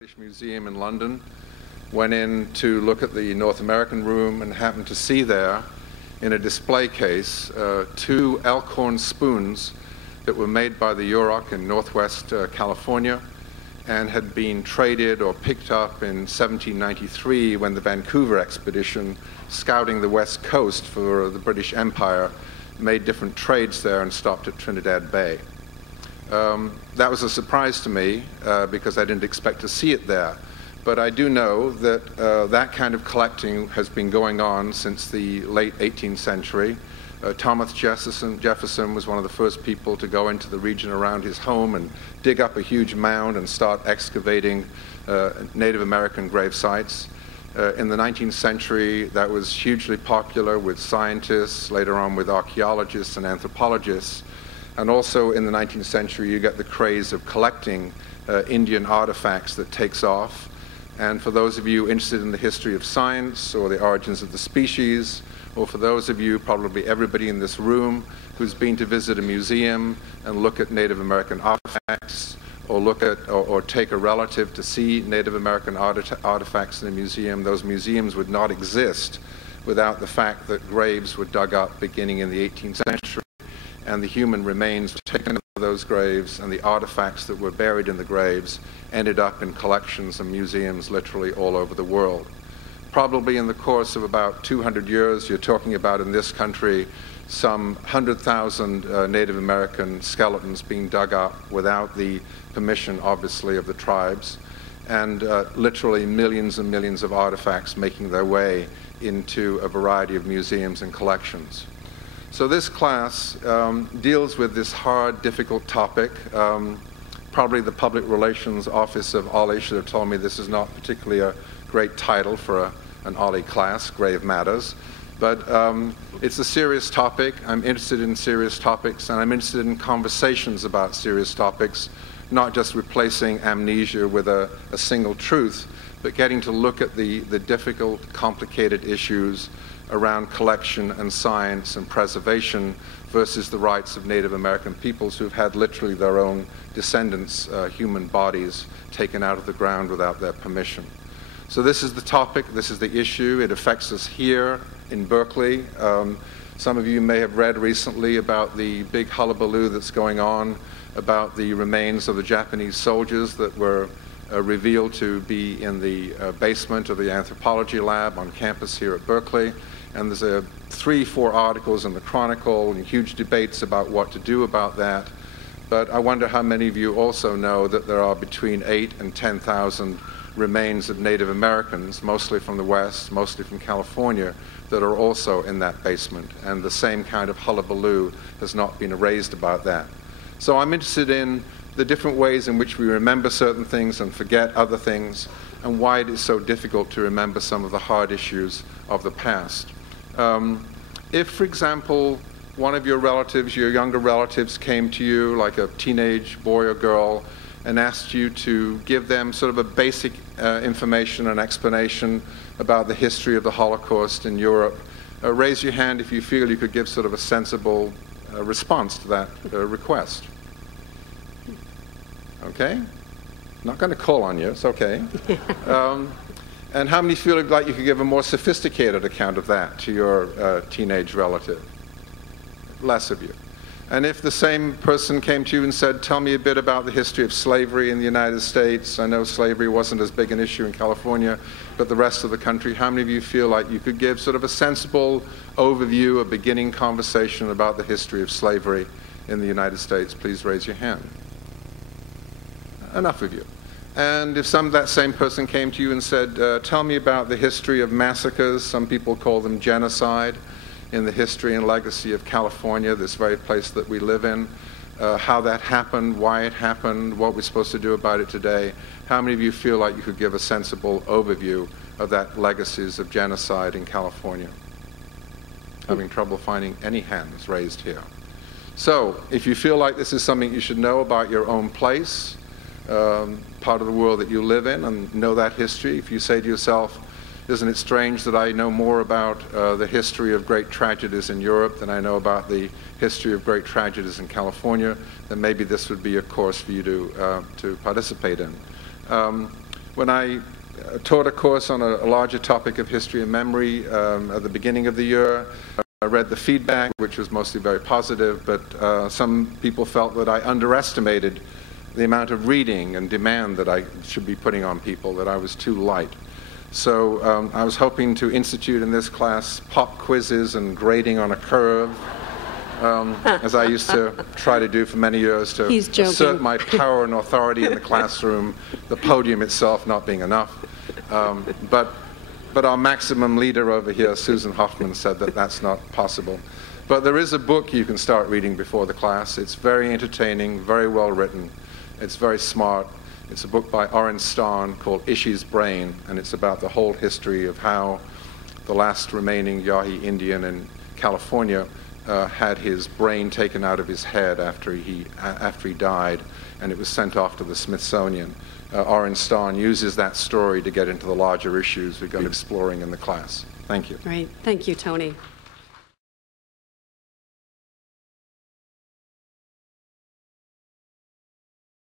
British Museum in London, went in to look at the North American room and happened to see there in a display case two elkhorn spoons that were made by the Yurok in Northwest California and had been traded or picked up in 1793 when the Vancouver expedition, scouting the west coast for the British Empire, made different trades there and stopped at Trinidad Bay. That was a surprise to me because I didn't expect to see it there. But I do know that that kind of collecting has been going on since the late 18th century. Thomas Jefferson was one of the first people to go into the region around his home and dig up a huge mound and start excavating Native American grave sites. In the 19th century, that was hugely popular with scientists, later on with archaeologists and anthropologists. And also in the 19th century, you get the craze of collecting Indian artifacts that takes off. And for those of you interested in the history of science or the origins of the species, or for those of you, probably everybody in this room, who's been to visit a museum and look at Native American artifacts, or look at or take a relative to see Native American artifacts in a museum, those museums would not exist without the fact that graves were dug up beginning in the 18th century. And the human remains were taken out of those graves, and the artifacts that were buried in the graves ended up in collections and museums literally all over the world. Probably in the course of about 200 years, you're talking about in this country some 100,000 Native American skeletons being dug up without the permission, obviously, of the tribes, and literally millions and millions of artifacts making their way into a variety of museums and collections. So this class deals with this hard, difficult topic. Probably the Public Relations Office of OLLI should have told me this is not particularly a great title for an OLLI class, Grave Matters. But it's a serious topic. I'm interested in serious topics, and I'm interested in conversations about serious topics, not just replacing amnesia with a single truth, but getting to look at the difficult, complicated issues around collection and science and preservation versus the rights of Native American peoples who've had literally their own descendants' human bodies taken out of the ground without their permission. So this is the topic, this is the issue. It affects us here in Berkeley. Some of you may have read recently about the big hullabaloo that's going on about the remains of the Japanese soldiers that were revealed to be in the basement of the anthropology lab on campus here at Berkeley. And there's 3-4 articles in the Chronicle and huge debates about what to do about that. But I wonder how many of you also know that there are between 8,000 and 10,000 remains of Native Americans, mostly from the West, mostly from California, that are also in that basement. And the same kind of hullabaloo has not been raised about that. So I'm interested in the different ways in which we remember certain things and forget other things, and why it is so difficult to remember some of the hard issues of the past. If, for example, one of your relatives, your younger relatives, came to you, like a teenage boy or girl, and asked you to give them sort of a basic information and explanation about the history of the Holocaust in Europe, raise your hand if you feel you could give sort of a sensible response to that request. Okay? Not going to call on you, it's okay. And how many feel like you could give a more sophisticated account of that to your teenage relative? Less of you. And if the same person came to you and said, tell me a bit about the history of slavery in the United States. I know slavery wasn't as big an issue in California, but the rest of the country, how many of you feel like you could give sort of a sensible overview, a beginning conversation about the history of slavery in the United States? Please raise your hand. Enough of you. And if that same person came to you and said, tell me about the history of massacres, some people call them genocide, in the history and legacy of California, this very place that we live in, how that happened, why it happened, what we're supposed to do about it today. How many of you feel like you could give a sensible overview of that legacies of genocide in California? Having trouble finding any hands raised here. So, if you feel like this is something you should know about your own place, part of the world that you live in, and know that history, if you say to yourself, isn't it strange that I know more about the history of great tragedies in Europe than I know about the history of great tragedies in California, then maybe this would be a course for you to participate in. When I taught a course on a larger topic of history and memory at the beginning of the year, I read the feedback, which was mostly very positive, but some people felt that I underestimated the amount of reading and demand that I should be putting on people, that I was too light. So I was hoping to institute in this class pop quizzes and grading on a curve, as I used to try to do for many years to assert my power and authority in the classroom, the podium itself not being enough. But our maximum leader over here, Susan Hoffman, said that that's not possible. But there is a book you can start reading before the class. It's very entertaining, very well written. It's very smart. It's a book by Orin Starn called Ishis Brain, and it's about the whole history of how the last remaining Yahi Indian in California had his brain taken out of his head after he died, and it was sent off to the Smithsonian. Orin Starn uses that story to get into the larger issues we're going to be exploring in the class. Thank you. Great. Thank you, Tony.